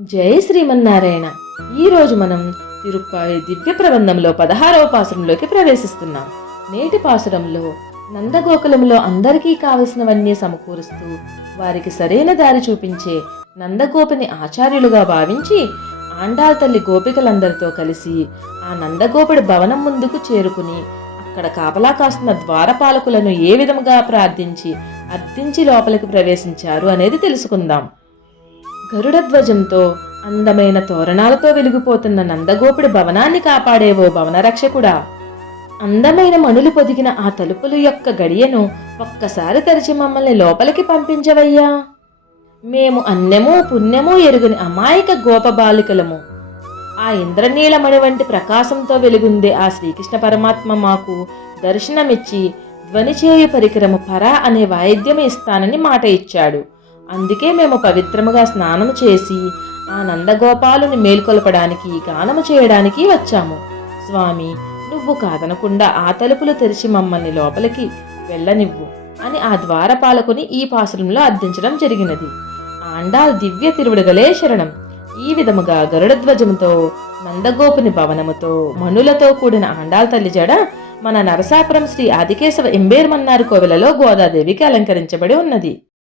జై శ్రీమన్నారాయణ. ఈరోజు మనం తిరుప్పాయి దివ్య ప్రబంధంలో 16వ పాసురంలోకి ప్రవేశిస్తున్నాం. నేటి పాసురంలో నందగోకులంలో అందరికీ కావలసినవన్నీ సమకూరుస్తూ వారికి సరైన దారి చూపించే నందగోపుని ఆచార్యులుగా భావించి ఆండాళ్ తల్లి గోపికలందరితో కలిసి ఆ నందగోపుడి భవనం ముందుకు చేరుకుని అక్కడ కాపలా కాస్తున్న ద్వారపాలకులను ఏ విధముగా ప్రార్థించి అర్థించి లోపలికి ప్రవేశించారు అనేది తెలుసుకుందాం. గరుడధ్వజంతో అందమైన తోరణాలతో వెలిగిపోతున్న నందగోపుడి భవనాన్ని కాపాడేవో భవనరక్షకుడా, అందమైన మణులు పొదిగిన ఆ తలుపుల యొక్క గడియను ఒక్కసారి తెరిచి మమ్మల్ని లోపలికి పంపించవయ్యా. మేము అన్నెమూ పుణ్యమూ ఎరుగుని అమాయక గోపబాలికలము. ఆ ఇంద్రనీలమణి వంటి ప్రకాశంతో వెలుగుందే ఆ శ్రీకృష్ణ పరమాత్మ మాకు దర్శనమిచ్చి ధ్వనిచేయు పరికరము పరా అనే వాయిద్యం ఇస్తానని మాట ఇచ్చాడు. అందుకే మేము పవిత్రముగా స్నానము చేసి ఆ నందగోపాలుని మేల్కొల్పడానికి గానము చేయడానికి వచ్చాము. స్వామి, నువ్వు కాదనకుండా ఆ తలుపులు తెరిచి మమ్మల్ని లోపలికి వెళ్ళనివ్వు అని ఆ ద్వారపాలకుని ఈ పాసురంలో అర్థించడం జరిగినది. ఆండాళ్ దివ్య తిరువిడుగలే శరణం. ఈ విధముగా గరుడధ్వజముతో నందగోపుని భవనముతో మణులతో కూడిన ఆండాళ్ తల్లి జడ మన నరసాపురం శ్రీ ఆదికేశవ ఎంబేర్మన్నారు కోవెలలో గోదాదేవికి అలంకరించబడి ఉన్నది.